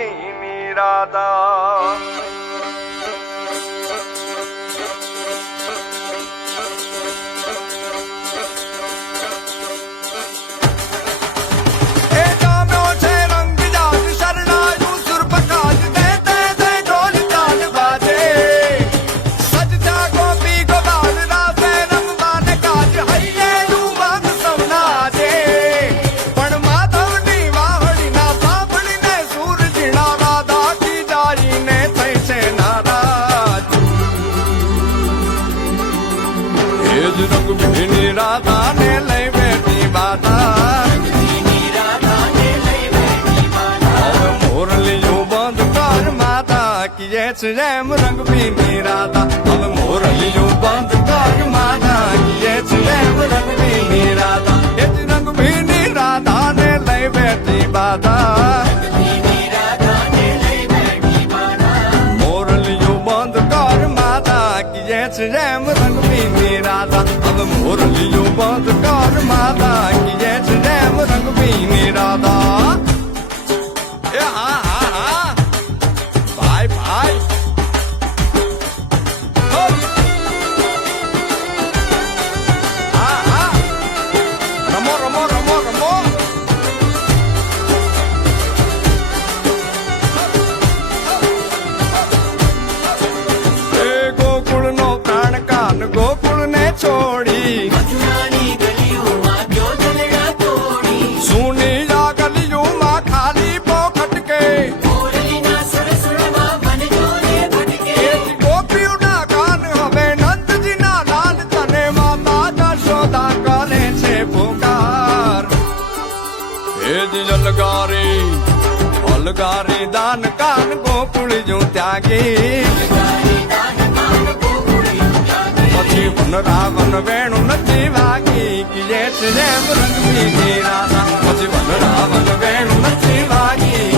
ભીની રાધા રંગ ભીની રાધા ને લઈ બેઠી બાધા મોરલીયું બંધ કર માતા કીએ છે જેમ રંગ ભીની રાધા હવે મોરલીયું બંધ કર માતા કીએ છે જેમ રંગ ભીની રાધા એ જ રંગ ભીની રાધા ને લઈ બેઠી બાધા મોરલીયું બંધ કર માતા કીએ છે જેમ રંગ ભીની રાધા હવે મોરલીયું બંધ કર માતા કીએ છે જેમ રંગ ભીની રાધા એ હા હા હા ભાઈ ભાઈ હા હા રમો રમો રમો રમો એ ગોકુળ નો પ્રાણ કાન ગોકુળ ને છોડી મથુરાની ગલીઓમાં ક્યો જલડા તોડી સુની જા ગલીઓમાં ખાલી પોખટ કે મોરલીના સુરસુરમાં વનજોને ભટકે ગોપીઓના કાન હવે નંદજીના લાલ તને માતા જશોદા કરે છે પુકાર એ જ અલગારી અલગારી દાન કાન ગોકુળ જો ત્યાગી પછી વન રાવણ વેણું નથી વાગી કીએ છે જેમ રંગ ભીની રાધા પછી વન રાવણ વેણું નથી વાગી